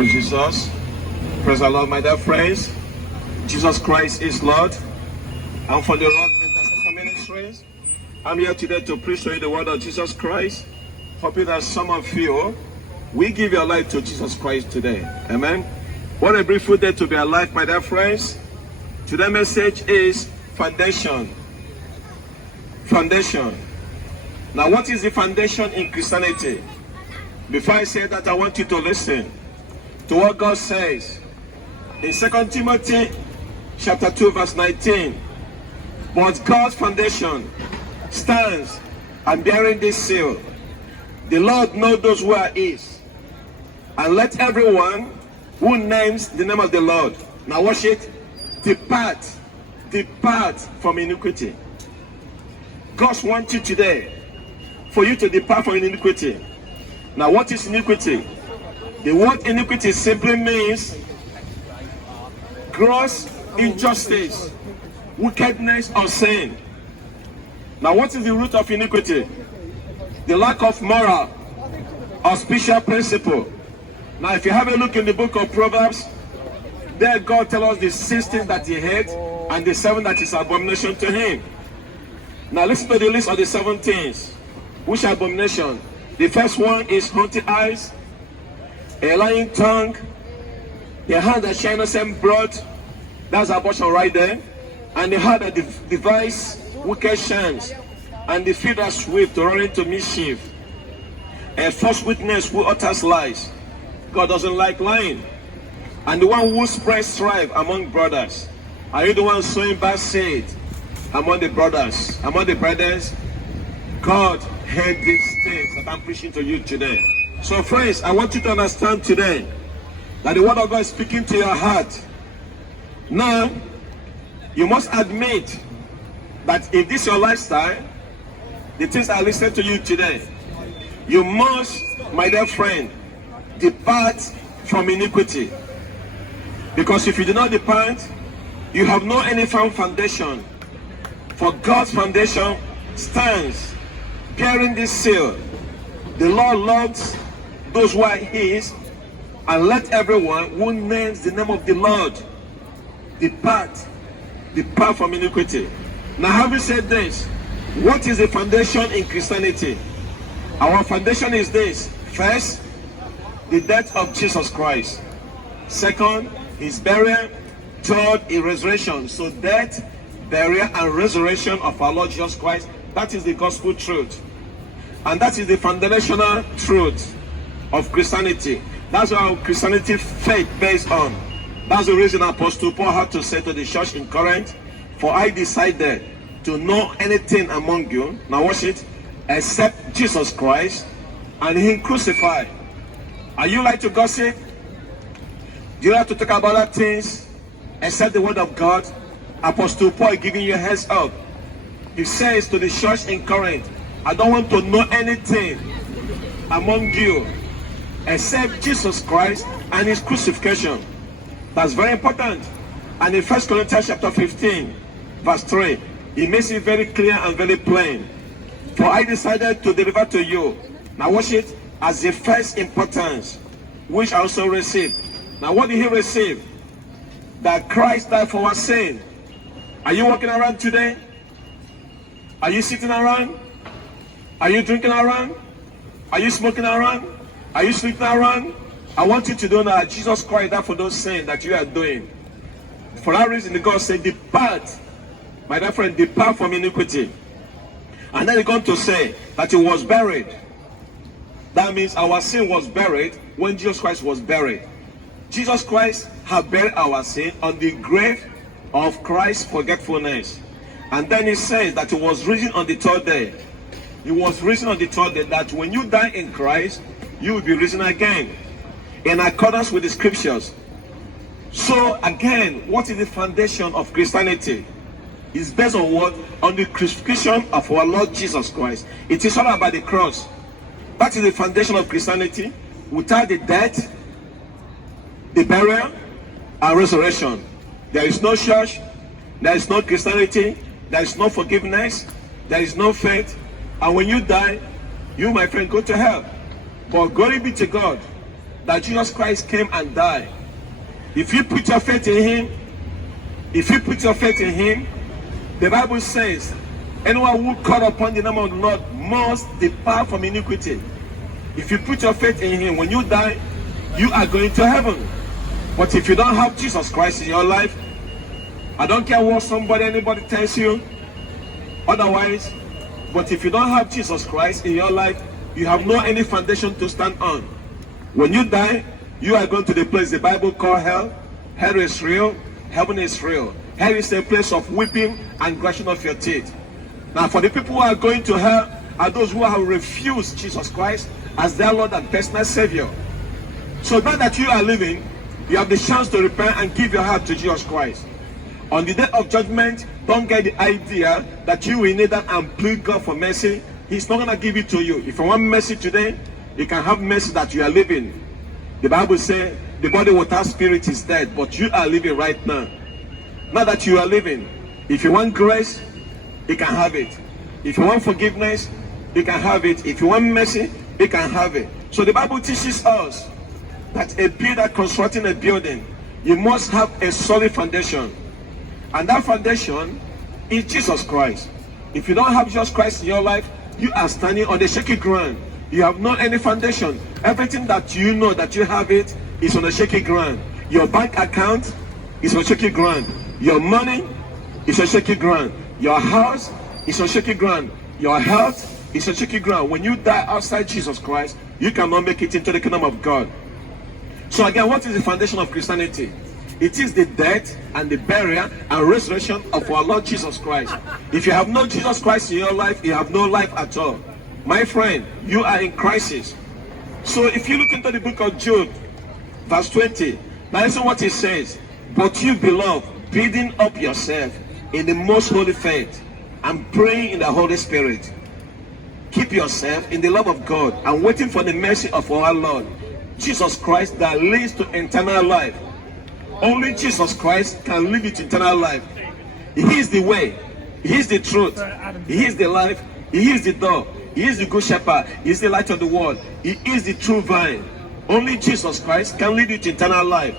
Praise Jesus. Praise the Lord, my dear friends. Jesus Christ is Lord. And for the Lord Intercessor Ministries, I'm here today to preach to you the word of Jesus Christ. Hoping that some of you will give your life to Jesus Christ today. Amen. What a beautiful day to be alive, my dear friends. Today's message is foundation. Foundation. Now, what is the foundation in Christianity? Before I say that, I want you to listen to what God says in 2 Timothy chapter 2 verse 19. But God's foundation stands and bearing this seal. The Lord knows those who are his. And let everyone who names the name of the Lord, now watch it, depart from iniquity. God wants you today for you to depart from iniquity. Now, what is iniquity? The word iniquity simply means gross injustice, wickedness, or sin. Now, what is the root of iniquity? The lack of moral or spiritual principle. Now, if you have a look in the book of Proverbs, there God tells us the 6 things that he hates and the 7 that is abomination to him. Now, listen to the list of the 7 things which are abomination. The first one is haughty eyes, a lying tongue, the hand that shines innocent blood, that's abortion right there, and the heart that devise wicked shams, and the feet that swift to run into mischief, a false witness who utters lies. God doesn't like lying. And the one who spreads strife among brothers. Are you the one sowing bad seed among the brothers, among the brothers? God heard these things that I'm preaching to you today. So friends, I want you to understand today that the word of God is speaking to your heart. Now, you must admit that if this is your lifestyle, the things I listen to you today, you must, my dear friend, depart from iniquity. Because if you do not depart, you have no any firm foundation. For God's foundation stands bearing this seal. The Lord loves those who are his, and let everyone who names the name of the Lord depart from iniquity. Now, having said this, what is the foundation in Christianity? Our foundation is this. First, the death of Jesus Christ. Second, his burial. Third, his resurrection. So death, burial, and resurrection of our Lord Jesus Christ, that is the gospel truth. And that is the foundational truth of Christianity. That's our Christianity faith based on. That's the reason Apostle Paul had to say to the church in Corinth, for I decided to know anything among you, now watch it, except Jesus Christ and him crucified. Are you like to gossip? Do you like to talk about other things except the word of God? Apostle Paul is giving you a heads up. He says to the church in Corinth, I don't want to know anything among you except Jesus Christ and his crucifixion. That's very important. And in 1 Corinthians chapter 15, verse 3, he makes it very clear and very plain. For I decided to deliver to you, now watch it, as the first importance, which I also received. Now what did he receive? That Christ died for our sin. Are you walking around today? Are you sitting around? Are you drinking around? Are you smoking around? Are you sleeping around? I want you to know that Jesus Christ died for those sins that you are doing. For that reason, God said, depart, my dear friend, depart from iniquity. And then he's going to say that he was buried. That means our sin was buried when Jesus Christ was buried. Jesus Christ had buried our sin on the grave of Christ's forgetfulness. And then he says that he was risen on the 3rd day. He was risen on the 3rd day, that when you die in Christ, you will be risen again, in accordance with the scriptures. So again, what is the foundation of Christianity? It's based on what? On the crucifixion of our Lord Jesus Christ. It is all about the cross. That is the foundation of Christianity. Without the death, the burial, and resurrection, there is no church, there is no Christianity, there is no forgiveness, there is no faith. And when you die, you, my friend, go to hell. But glory be to God, that Jesus Christ came and died. If you put your faith in him, the Bible says, anyone who call upon the name of the Lord must depart from iniquity. If you put your faith in him, when you die, you are going to heaven. But if you don't have Jesus Christ in your life, I don't care what anybody tells you otherwise, but if you don't have Jesus Christ in your life, you have no any foundation to stand on. When you die, you are going to the place the Bible calls hell. Hell is real, heaven is real. Hell is a place of weeping and grinding of your teeth. Now, for the people who are going to hell are those who have refused Jesus Christ as their Lord and personal Savior. So now that you are living, you have the chance to repent and give your heart to Jesus Christ. On the day of judgment, don't get the idea that you will need that and plead God for mercy. He's not going to give it to you. If you want mercy today, you can have mercy that you are living. The Bible says the body without spirit is dead, but you are living right now. Now that you are living, if you want grace, you can have it. If you want forgiveness, you can have it. If you want mercy, you can have it. So the Bible teaches us that a builder constructing a building, you must have a solid foundation. And that foundation is Jesus Christ. If you don't have Jesus Christ in your life, you are standing on the shaky ground. You have not any foundation. Everything that you know that you have it is on a shaky ground. Your bank account is on shaky ground. Your money is on shaky ground. Your house is on shaky ground. Your health is on shaky ground. When you die outside Jesus Christ, you cannot make it into the kingdom of God. So again, what is the foundation of Christianity? It is the death and the burial and resurrection of our Lord Jesus Christ. If you have no Jesus Christ in your life, you have no life at all. My friend, you are in crisis. So if you look into the book of Jude, verse 20, now listen what it says. But you, beloved, building up yourself in the most holy faith and praying in the Holy Spirit. Keep yourself in the love of God and waiting for the mercy of our Lord Jesus Christ that leads to eternal life. Only Jesus Christ can lead you to eternal life. He is the way. He is the truth. He is the life. He is the door. He is the good shepherd. He is the light of the world. He is the true vine. Only Jesus Christ can lead you to eternal life.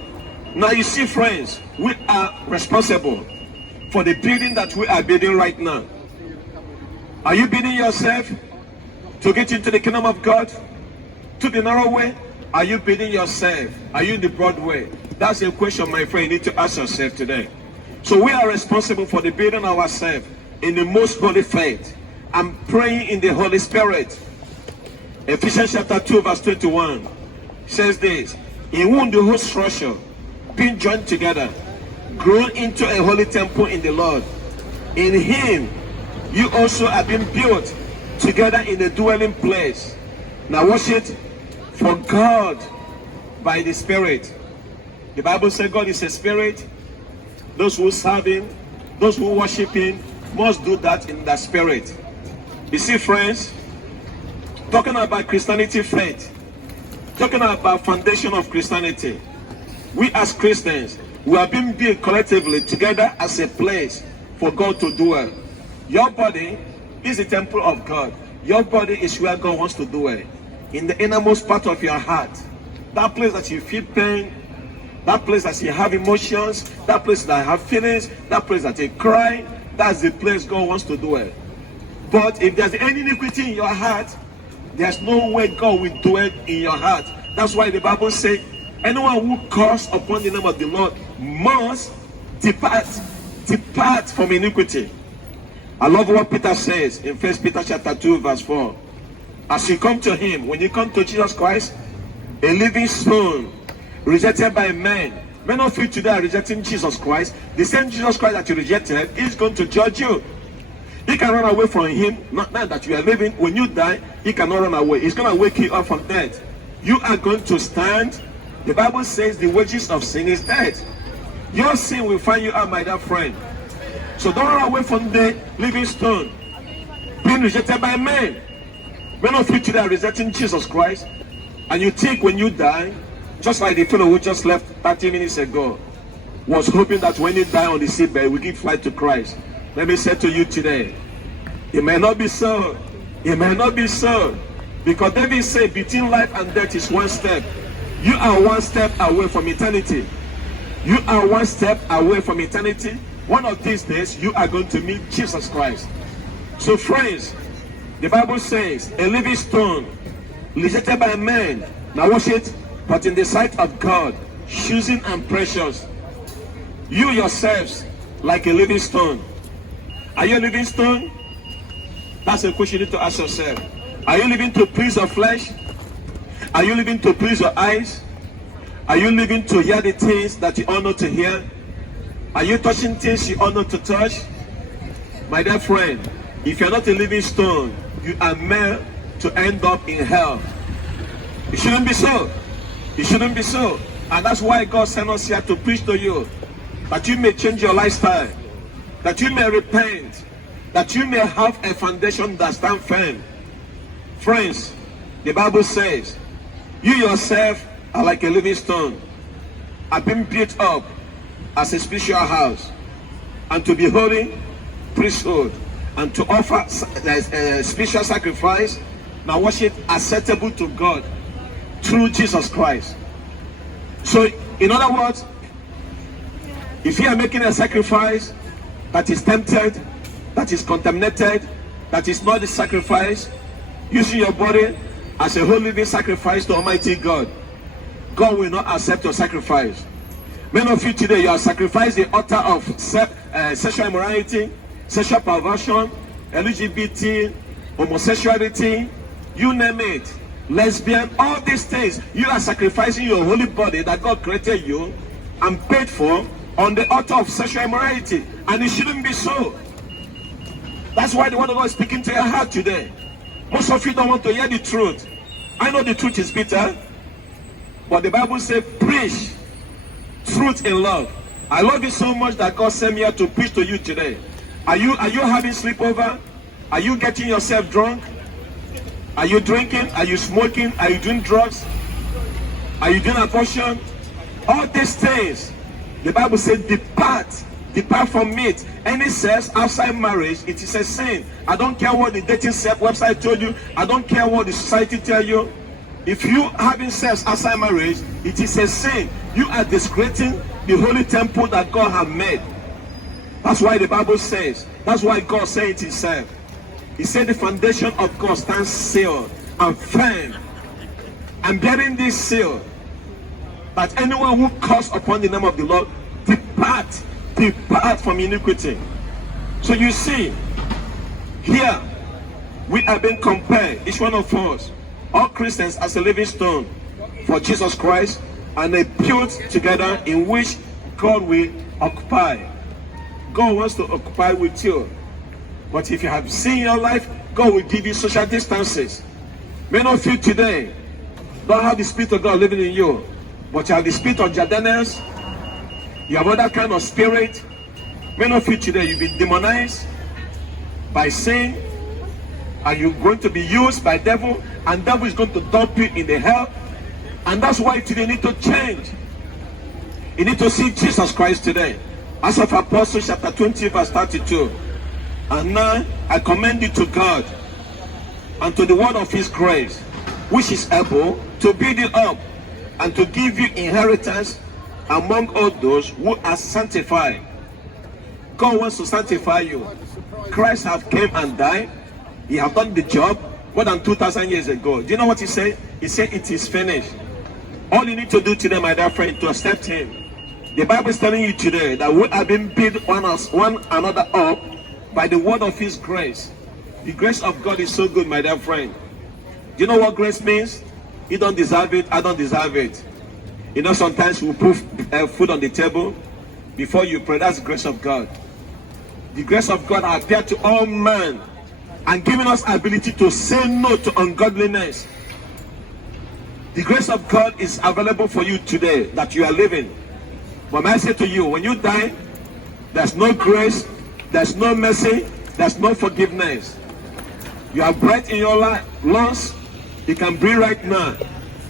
Now you see, friends, we are responsible for the building that we are building right now. Are you building yourself to get into the kingdom of God? To the narrow way? Are you building yourself? Are you in the broad way? That's a question, my friend, you need to ask yourself today. So we are responsible for the building ourselves in the most holy faith and praying in the Holy Spirit. Ephesians chapter 2 verse 21 says this: in whom the whole structure being joined together grow into a holy temple in the Lord. In him you also have been built together in a dwelling place. Now watch it. For God by the Spirit. The Bible says God is a spirit. Those who serve him, those who worship him, must do that in the spirit. You see, friends, talking about Christianity faith, talking about foundation of Christianity, we as Christians, we are being built collectively together as a place for God to dwell. Your body is the temple of God. Your body is where God wants to dwell. In the innermost part of your heart, that place that you feel pain, that place that you have emotions, that place that you have feelings, that place that you cry, that's the place God wants to dwell. But if there's any iniquity in your heart, there's no way God will dwell in your heart. That's why the Bible says, anyone who calls upon the name of the Lord must depart from iniquity. I love what Peter says in 1 Peter chapter 2 verse 4. As you come to him, when you come to Jesus Christ, a living stone, rejected by men. Many of you today are rejecting Jesus Christ. The same Jesus Christ that you rejected is going to judge you. You can run away from him, not now that you are living. When you die, you cannot run away. He's going to wake you up from death. You are going to stand. The Bible says the wages of sin is death. Your sin will find you out, my dear friend. So don't run away from the living stone, being rejected by men. Many of you today are rejecting Jesus Christ, and you think when you die, just like the fellow who just left 30 minutes ago, was hoping that when he die on the seabed, we give flight to Christ. Let me say to you today, it may not be so. It may not be so. Because David said, between life and death is one step. You are one step away from eternity. You are one step away from eternity. One of these days, you are going to meet Jesus Christ. So friends, the Bible says, a living stone, rejected by men, now watch it, but in the sight of God, chosen and precious. You yourselves, like a living stone. Are you a living stone? That's a question you need to ask yourself. Are you living to please your flesh? Are you living to please your eyes? Are you living to hear the things that you ought not to hear? Are you touching things you ought not to touch? My dear friend, if you're not a living stone, you are meant to end up in hell. It shouldn't be so. It shouldn't be so. And that's why God sent us here to preach to you, that you may change your lifestyle, that you may repent, that you may have a foundation that stands firm. Friends, the Bible says, you yourself are like a living stone, are being built up as a spiritual house, and to be holy priesthood, and to offer a spiritual sacrifice. Now watch it, acceptable to God through Jesus Christ. So, in other words, if you are making a sacrifice that is tempted, that is contaminated, that is not the sacrifice, using your body as a whole living sacrifice to Almighty God, God will not accept your sacrifice. Many of you today, you are sacrificing the altar of sexual immorality, sexual perversion, LGBT, homosexuality, you name it, lesbian, all these things. You are sacrificing your holy body that God created you and paid for on the altar of sexual immorality, and it shouldn't be so. That's why the word of God is speaking to your heart today. Most of you don't want to hear the truth. I know the truth is bitter, but the Bible says preach truth in love. I love you so much that God sent me here to preach to you today. Are you having sleepover? Are you getting yourself drunk? Are you drinking? Are you smoking? Are you doing drugs? Are you doing abortion? All these things, the Bible says, depart from it. Any sex outside marriage, it is a sin. I don't care what the dating website told you. I don't care what the society tell you. If you having sex outside marriage, it is a sin. You are discrediting the holy temple that God has made. That's why the Bible says, that's why God said it himself. He said the foundation of God stands sealed and firm. And bearing this seal, that anyone who calls upon the name of the Lord, depart from iniquity. So you see, here we are being compared, each one of us, all Christians, as a living stone for Jesus Christ, and they built together in which God will occupy. God wants to occupy with you. But if you have sin in your life, God will give you social distances. Many of you today don't have the Spirit of God living in you, but you have the spirit of Jordanus. You have other kind of spirit. Many of you today, you've been demonized by sin, and you're going to be used by devil, and devil is going to dump you in the hell. And that's why today you need to change. You need to see Jesus Christ today. As of Apostles chapter 20 verse 32. And now I commend you to God and to the word of his grace, which is able to build you up and to give you inheritance among all those who are sanctified. God wants to sanctify you. Christ have came and died. He have done the job more than 2,000 years ago. Do you know what he said? He said it is finished. All you need to do today, my dear friend, to accept him. The Bible is telling you today that we have been built one another up by the word of his grace. The grace of God is so good, my dear friend. Do you know what grace means? You don't deserve it, I don't deserve it. You know, sometimes we put food on the table before you pray. That's the grace of God. The grace of God appeared to all men and giving us ability to say no to ungodliness. The grace of God is available for you today that you are living. But I say to you, when you die, there's no grace, there's no mercy, there's no forgiveness. You have breath in your lungs, you can breathe right now.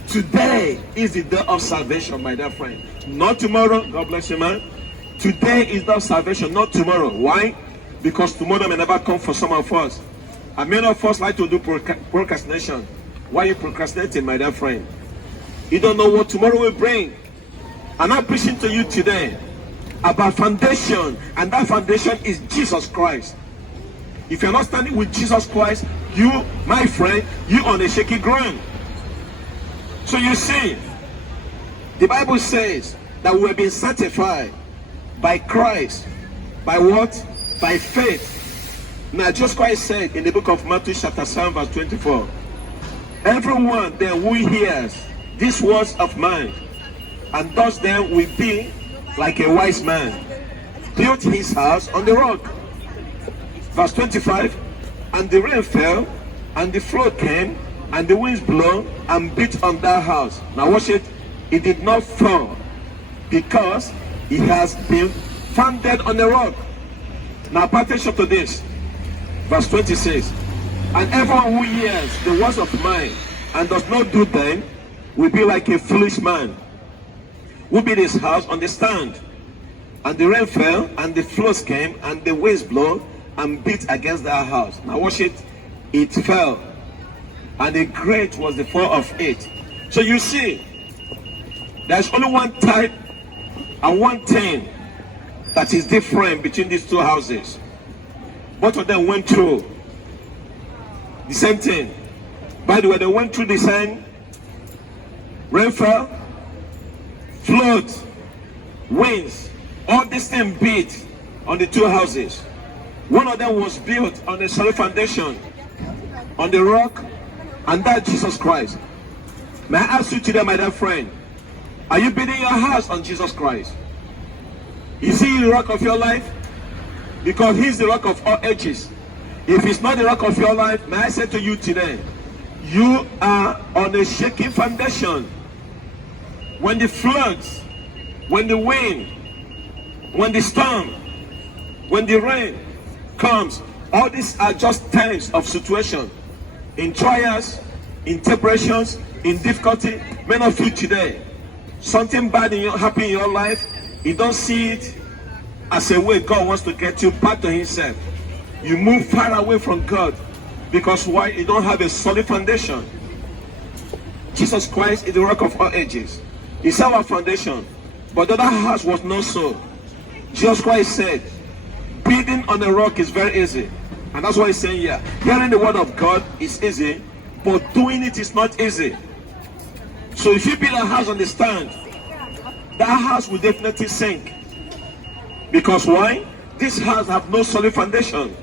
Today is the day of salvation, my dear friend. Not tomorrow, God bless you, man. Today is the day of salvation, not tomorrow. Why? Because tomorrow may never come for some of us. And many of us like to do procrastination. Why are you procrastinating, my dear friend? You don't know what tomorrow will bring. And I'm preaching to you today about foundation, and that foundation is Jesus Christ. If you're not standing with Jesus Christ, you, my friend, you on a shaky ground. So you see, the Bible says that we have been sanctified by Christ. By what? By faith. Now, Jesus Christ said in the book of Matthew chapter 7 verse 24, everyone then who hears these words of mine and does them will be like a wise man, built his house on the rock. Verse 25, and the rain fell, and the flood came, and the winds blew and beat on that house. Now watch it. It did not fall, because it has been founded on the rock. Now pay attention to this. Verse 26, and everyone who hears the words of mine and does not do them will be like a foolish man who built his house on the sand. And the rain fell, and the floods came, and the winds blew and beat against that house. Now watch it. It fell, and a great was the fall of it. So you see, there's only one type and one thing that is different between these two houses. Both of them went through the same thing. By the way, they went through the same rainfall, flood, winds. All these things beat on the two houses. One of them was built on a solid foundation, on the rock, and that's Jesus Christ. May I ask you today, my dear friend, are you building your house on Jesus Christ? Is he the rock of your life? Because he's the rock of all ages. If he's not the rock of your life, may I say to you today, you are on a shaky foundation. When the floods, when the wind, when the storm, when the rain comes, all these are just times of situation. In trials, in temptations, in difficulty, many of you today, something bad happen in your life, you don't see it as a way God wants to get you back to himself. You move far away from God. Because why? You don't have a solid foundation. Jesus Christ is the rock of all ages. It's our foundation. But the other house was not so. Jesus Christ said, building on a rock is very easy. And that's why he's saying here, hearing the word of God is easy, but doing it is not easy. So if you build a house on the stand, that house will definitely sink. Because why? This house have no solid foundation.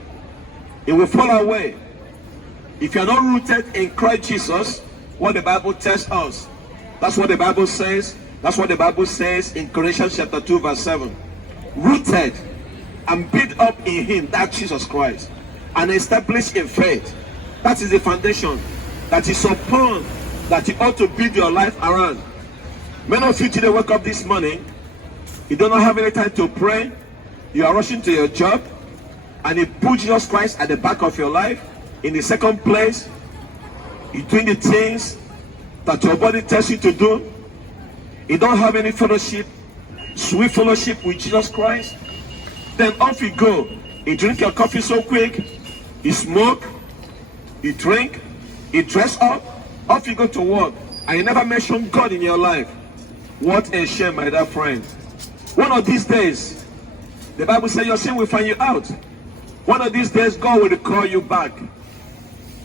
It will fall away. If you are not rooted in Christ Jesus, what the Bible tells us, that's what the Bible says. That's what the Bible says in Colossians chapter 2 verse 7. Rooted and built up in him, that's Jesus Christ, and established in faith. That is the foundation that is upon that you ought to build your life around. Many of you today wake up this morning, you do not have any time to pray, you are rushing to your job, and you put Jesus Christ at the back of your life. In the second place, you're doing the things that your body tells you to do. You don't have any fellowship, sweet fellowship with Jesus Christ. Then off you go. You drink your coffee so quick, you smoke, you drink, you dress up, off you go to work, and you never mention God in your life. What a shame, my dear friend. One of these days, the Bible says your sin will find you out. One of these days, God will call you back.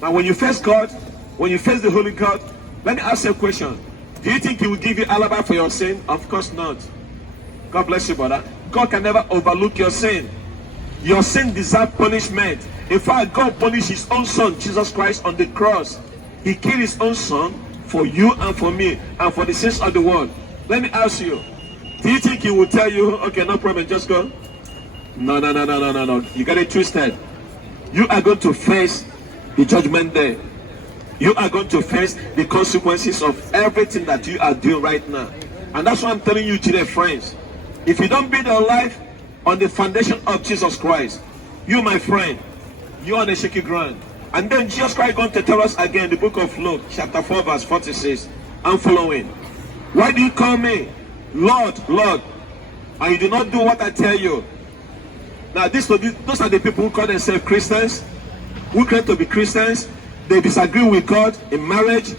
Now, when you face God, when you face the Holy God, let me ask you a question. Do you think he will give you alibi for your sin? Of course not. God bless you, brother. God can never overlook your sin. Your sin deserves punishment. In fact, God punished his own son, Jesus Christ, on the cross. He killed his own son for you and for me and for the sins of the world. Let me ask you, do you think he will tell you, okay, no problem, just go? No. You got it twisted. You are going to face the judgment day. You are going to face the consequences of everything that you are doing right now. And that's what I'm telling you today, friends. If you don't build your life on the foundation of Jesus Christ, you, my friend, you're on a shaky ground. And then Jesus Christ is going to tell us again, the book of Luke, chapter 4, verse 46, and following. Why do you call me Lord, Lord, and you do not do what I tell you? Now, those are the people who call themselves Christians, who claim to be Christians. They disagree with God in marriage.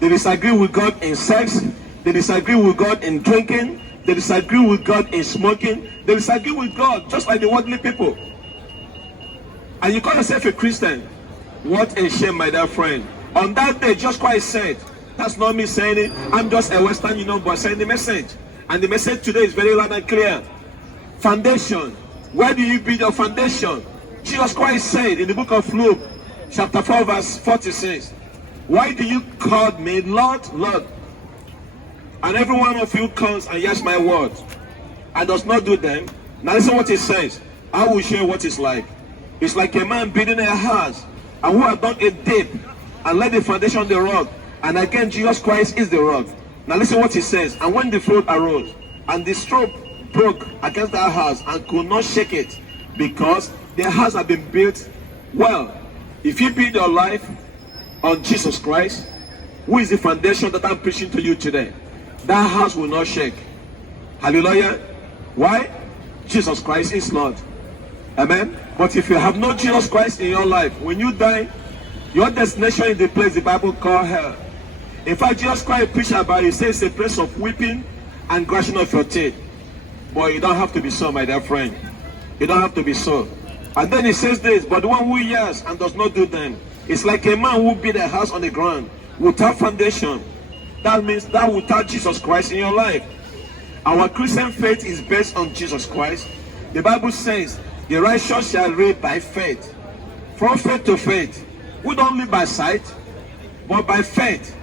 They disagree with God in sex. They disagree with God in drinking. They disagree with God in smoking. They disagree with God just like the worldly people. And you call yourself a Christian. What a shame, my dear friend. On that day, Jesus Christ said, that's not me saying it. I'm just a Western, but saying the message. And the message today is very loud and clear. Foundation. Where do you build your foundation? Jesus Christ said in the book of Luke, chapter 4, verse 46, why do you call me Lord, Lord? And every one of you comes and hears my word and does not do them. Now listen what it says. I will show you what it's like. It's like a man building a house, and who had done a deep and laid the foundation on the rock. And again, Jesus Christ is the rock. Now listen what he says. And when the flood arose, and the stroke broke against that house, and could not shake it, because the house had been built well. If you build your life on Jesus Christ, who is the foundation that I'm preaching to you today, that house will not shake. Hallelujah. Why? Jesus Christ is Lord. Amen. But if you have no Jesus Christ in your life, when you die, your destination is the place the Bible calls hell. In fact, Jesus Christ preached about it. He says it's a place of weeping and gnashing of your teeth. But you don't have to be so, my dear friend. You don't have to be so. And then he says this, but the one who hears and does not do them, it's like a man who built a house on the ground without foundation. That means that without Jesus Christ in your life. Our Christian faith is based on Jesus Christ. The Bible says, the righteous shall live by faith. From faith to faith. We don't live by sight, but by faith.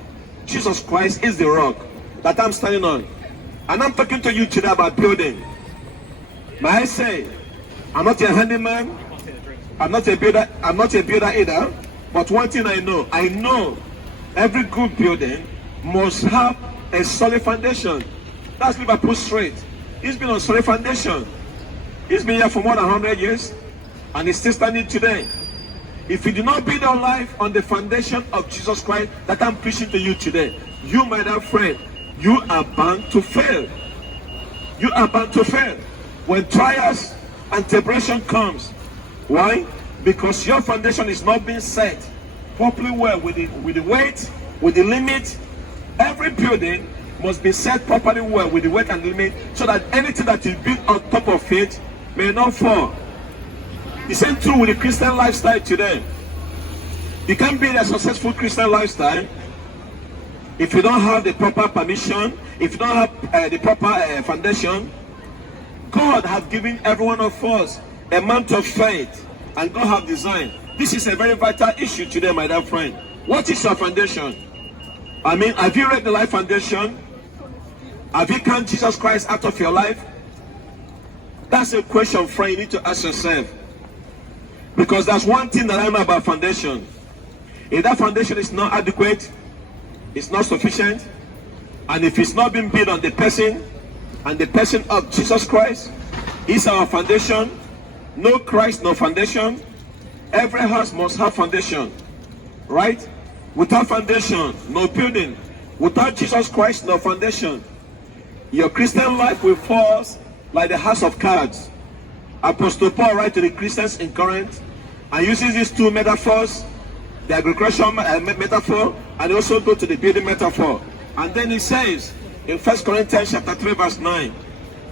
Jesus Christ is the rock that I'm standing on. And I'm talking to you today about building. May I say, I'm not a handyman. I'm not a builder either. But one thing I know every good building must have a solid foundation. That's Liverpool Street. It's been on solid foundation. It's been here for more than 100 years, and it's still standing today. If you do not build your life on the foundation of Jesus Christ that I'm preaching to you today, you, my dear friend, you are bound to fail. You are bound to fail. When trials and tribulation comes, why? Because your foundation is not being set properly well with the weight, with the limit. Every building must be set properly well with the weight and limit, so that anything that is built on top of it may not fall. The same true with the Christian lifestyle today. You can't build a successful Christian lifestyle if you don't have the proper permission, if you don't have the proper foundation. God has given every one of us a amount of faith, and God has designed. This is a very vital issue today, my dear friend. What is your foundation? I mean, have you read the Life Foundation? Have you counted Jesus Christ out of your life? That's a question, friend, you need to ask yourself. Because that's one thing that I know about foundation. If that foundation is not adequate, it's not sufficient, and if it's not being built on the person and the person of Jesus Christ is our foundation, no Christ, no foundation. Every house must have foundation, right? Without foundation, no building. Without Jesus Christ, no foundation. Your Christian life will fall like the house of cards. Apostle Paul writes to the Christians in Corinth and uses these two metaphors, the agricultural metaphor, and also go to the building metaphor. And then he says in 1 Corinthians chapter 3 verse 9,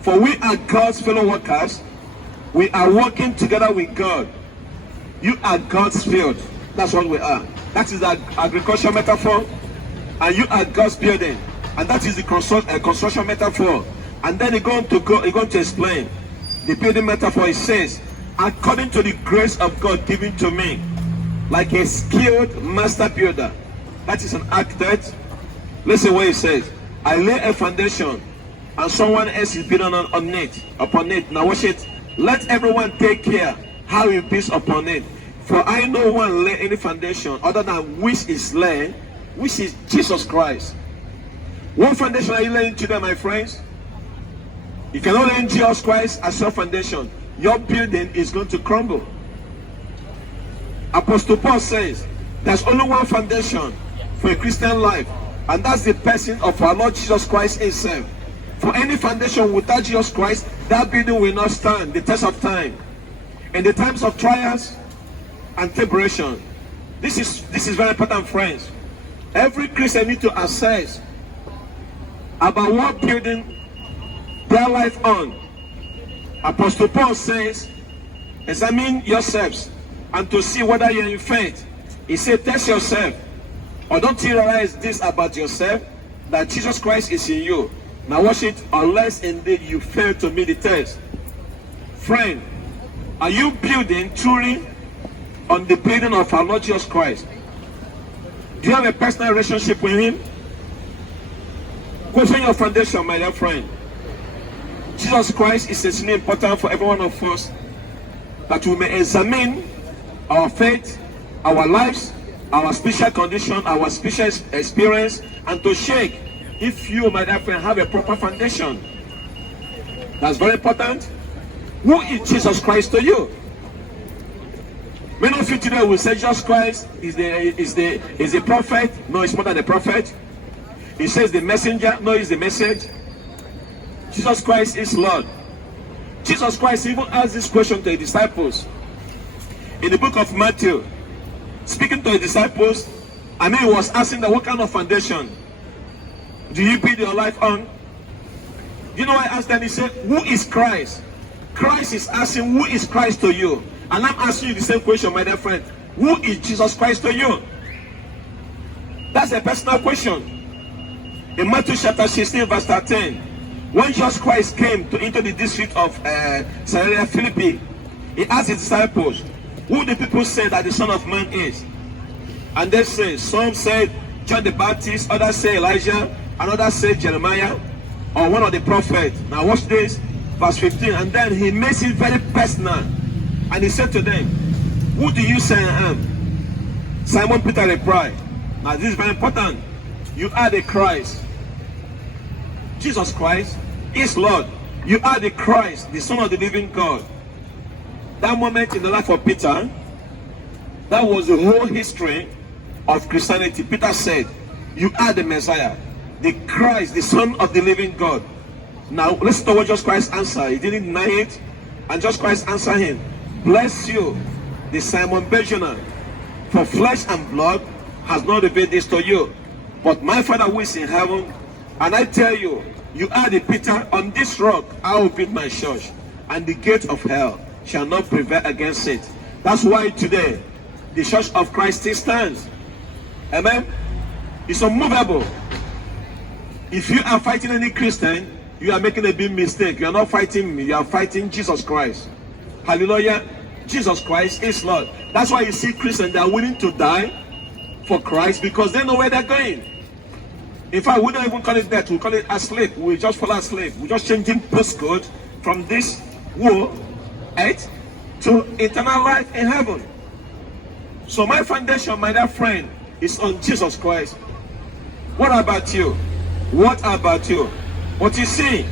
for we are God's fellow workers. We are working together with God. You are God's field. That's what we are. That is the agricultural metaphor. And you are God's building. And that is the construction metaphor. And then he's going to explain the building metaphor. It says, according to the grace of God given to me, like a skilled master builder. That is an architect. Listen what he says. I lay a foundation, and someone else is building upon it. Now watch it. Let everyone take care how he builds upon it. For I know one lay any foundation other than which is laid, which is Jesus Christ. What foundation are you laying today, my friends? You cannot lay Jesus Christ as your foundation. Your building is going to crumble. Apostle Paul says there's only one foundation for a Christian life, and that's the person of our Lord Jesus Christ himself. For any foundation without Jesus Christ, that building will not stand the test of time. In the times of trials and tribulation, this is very important, friends. Every Christian needs to assess about what building their life on. Apostle Paul says, examine yourselves and to see whether you're in faith. He said, test yourself. Or don't you realize this about yourself, that Jesus Christ is in you? Now watch it, unless indeed you fail to meet the test. Friend, are you building truly on the building of our Lord Jesus Christ? Do you have a personal relationship with Him? Question your foundation, my dear friend. Jesus Christ is extremely important for every one of us, that we may examine our faith, our lives, our spiritual condition, our spiritual experience, and to check if you, my dear friend, have a proper foundation. That's very important. Who is Jesus Christ to you? Many of you today will say Jesus Christ is the prophet. No, it's more than a prophet. He says the messenger. No, he's the message. Jesus Christ is Lord. Jesus Christ even asked this question to the disciples. In the book of Matthew, speaking to the disciples, he was asking them, what kind of foundation do you build your life on? You know, I asked them, he said, who is Christ? Christ is asking, who is Christ to you? And I'm asking you the same question, my dear friend. Who is Jesus Christ to you? That's a personal question. In Matthew chapter 16, verse 13, when Jesus Christ came into the district of Caesarea Philippi, he asked his disciples, who do people say that the Son of Man is? And they say, some said John the Baptist, others say Elijah, and others say Jeremiah, or one of the prophets. Now watch this, verse 15. And then he makes it very personal. And he said to them, who do you say I am? Simon Peter replied, now this is very important. You are the Christ. Jesus Christ is Lord. You are the Christ, the Son of the living God. That moment in the life of Peter, that was the whole history of Christianity. Peter said, you are the Messiah, the Christ, the Son of the living God. Now listen to what Jesus Christ answered. He didn't deny it, and Jesus Christ answered him, bless you, the Simon Barjona, for flesh and blood has not revealed this to you, but my Father who is in heaven. And I tell you, you are the Peter, on this rock I will build my church, and the gate of hell shall not prevail against it. That's why today the church of Christ still stands. Amen. It's unmovable. If you are fighting any Christian, you are making a big mistake. You are not fighting me, you are fighting Jesus Christ. Hallelujah. Jesus Christ is Lord. That's why you see Christians, they are willing to die for Christ, because they know where they're going. In fact, we don't even call it that. We call it a slave. We just follow a slave. We just changing postcode from this world, earth, to eternal life in heaven. So my foundation, my dear friend, is on Jesus Christ. What about you? What about you? But you see,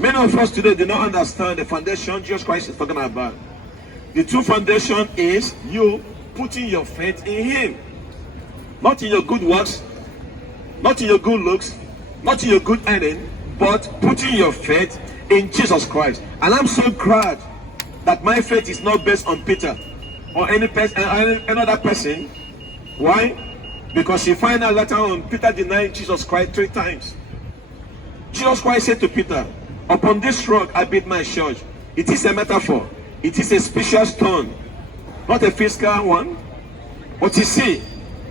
many of us today do not understand the foundation Jesus Christ is talking about. The true foundation is you putting your faith in Him. Not in your good works, not in your good looks, not in your good earning, but putting your faith in Jesus Christ. And I'm so glad that my faith is not based on Peter or any other person. Why? Because you find out later on, Peter denied Jesus Christ 3 times. Jesus Christ said to Peter, upon this rock I build my church. It is a metaphor. It is a special stone, not a physical one. But you see,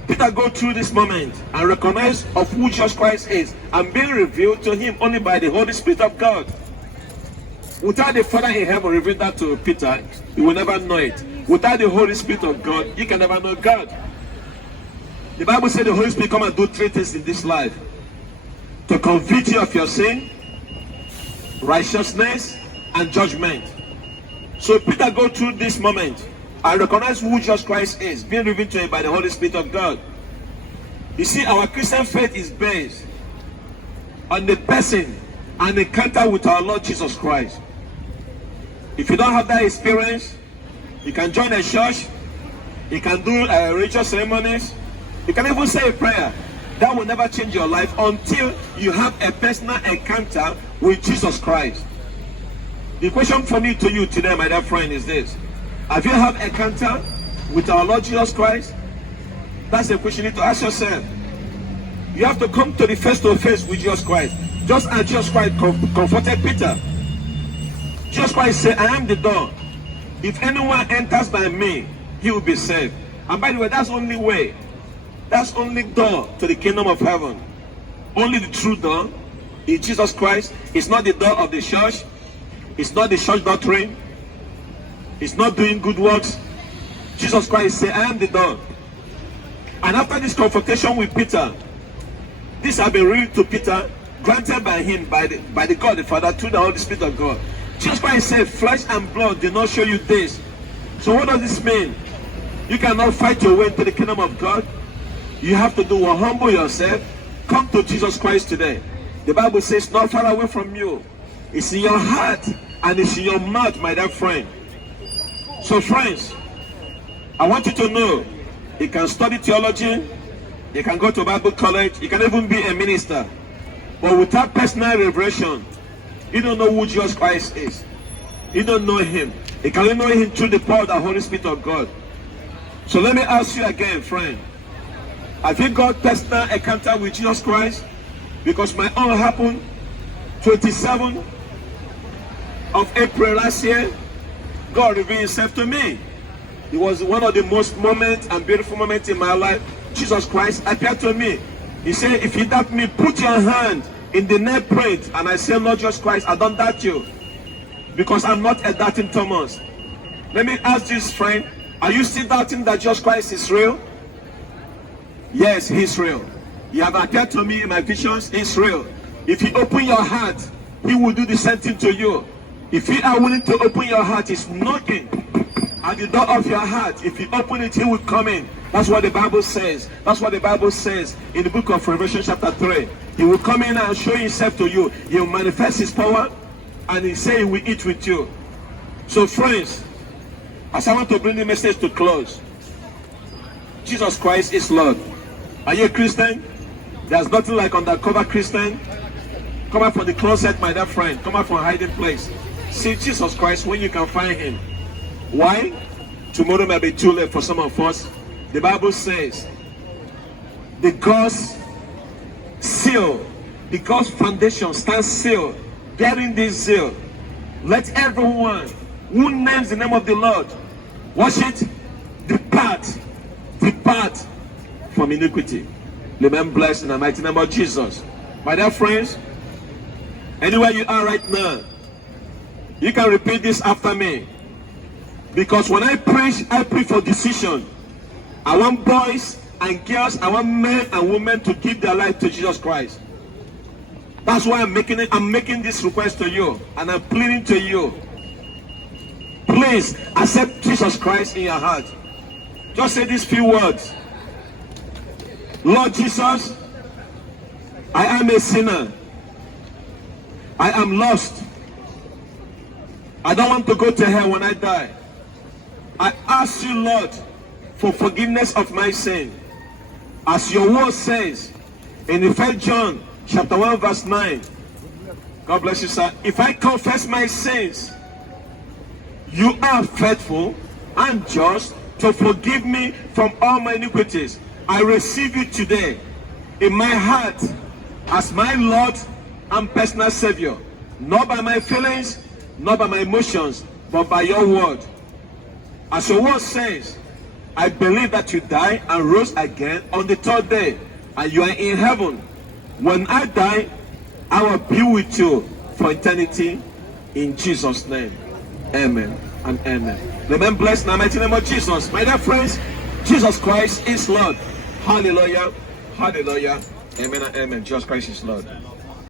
Peter go through this moment and recognize of who Jesus Christ is, and being revealed to him only by the Holy Spirit of God. Without the Father in heaven revealing that to Peter, you will never know it. Without the Holy Spirit of God, you can never know God. The Bible said the Holy Spirit come and do 3 things in this life: to convict you of your sin, righteousness, and judgment. So Peter go through this moment and recognize who Jesus Christ is, being revealed to him by the Holy Spirit of God. You see, our Christian faith is based on the person and encounter with our Lord Jesus Christ. If you don't have that experience, you can join a church, you can do religious ceremonies, you can even say a prayer. That will never change your life until you have a personal encounter with Jesus Christ. The question for me to you today, my dear friend, is this: have you had an encounter with our Lord Jesus Christ? That's the question you need to ask yourself. You have to come to the face-to-face with Jesus Christ. Just as Jesus Christ comforted Peter. Jesus Christ said, I am the door. If anyone enters by me, he will be saved. And by the way, that's the only way. That's only door to the kingdom of heaven. Only the true door is Jesus Christ. It's not the door of the church. It's not the church doctrine. It's not doing good works. Jesus Christ said, I am the door. And after this confrontation with Peter, this have been revealed to Peter, granted by him, by the God the Father, through the Holy Spirit of God. Jesus Christ said, flesh and blood did not show you this. So what does this mean? You cannot fight your way into the kingdom of God. You have to do what? Humble yourself. Come to Jesus Christ today. The Bible says, not far away from you. It's in your heart and it's in your mouth, my dear friend. So friends, I want you to know, you can study theology, you can go to Bible college, you can even be a minister. But without personal revelation, you don't know who Jesus Christ is. You don't know him. You can only know him through the power of the Holy Spirit of God. So let me ask you again, friend. Have you got personal encounter with Jesus Christ? Because my own happened 27th of April last year. God revealed himself to me. It was one of the most moments and beautiful moments in my life. Jesus Christ appeared to me. He said, if you doubt me, put your hand in the nail print. And I said, Lord Jesus Christ, I don't doubt you. Because I'm not a doubting Thomas. Let me ask this friend, are you still doubting that Jesus Christ is real? Yes, he's real. You have appeared to me in my visions, he's real. If you open your heart, he will do the same thing to you. If you are willing to open your heart, he's knocking at the door of your heart. If you open it, he will come in. That's what the Bible says. That's what the Bible says in the book of Revelation chapter 3. He will come in and show himself to you. He will manifest his power and he say he will eat with you. So friends, as I want to bring the message to close, Jesus Christ is Lord. Are you a Christian? There's nothing like undercover Christian. Come out from the closet, my dear friend. Come out from a hiding place. See Jesus Christ when you can find him. Why? Tomorrow may be too late for some of us. The Bible says, the God's seal, the God's foundation stands still, bearing this seal. Let everyone who names the name of the Lord, watch it, depart from iniquity. Remain blessed in the mighty name of Jesus. My dear friends, anywhere you are right now, you can repeat this after me. Because when I preach for decision. I want boys and girls, I want men and women to give their life to Jesus Christ. That's why I'm making this request to you, and I'm pleading to you. Please accept Jesus Christ in your heart. Just say these few words. Lord Jesus, I am a sinner. I am lost. I don't want to go to hell when I die. I ask you, Lord, for forgiveness of my sin. As your word says in 1 John chapter 1 verse 9. God bless you, sir. If I confess my sins, you are faithful and just to forgive me from all my iniquities. I receive you today in my heart as my Lord and personal Savior. Not by my feelings, not by my emotions, but by your word. As your word says, I believe that you died and rose again on the third day, and you are in heaven. When I die, I will be with you for eternity. In Jesus' name, amen and amen. Remain blessed in the mighty name of Jesus. My dear friends, Jesus Christ is Lord. Hallelujah, hallelujah, amen and amen. Jesus Christ is Lord.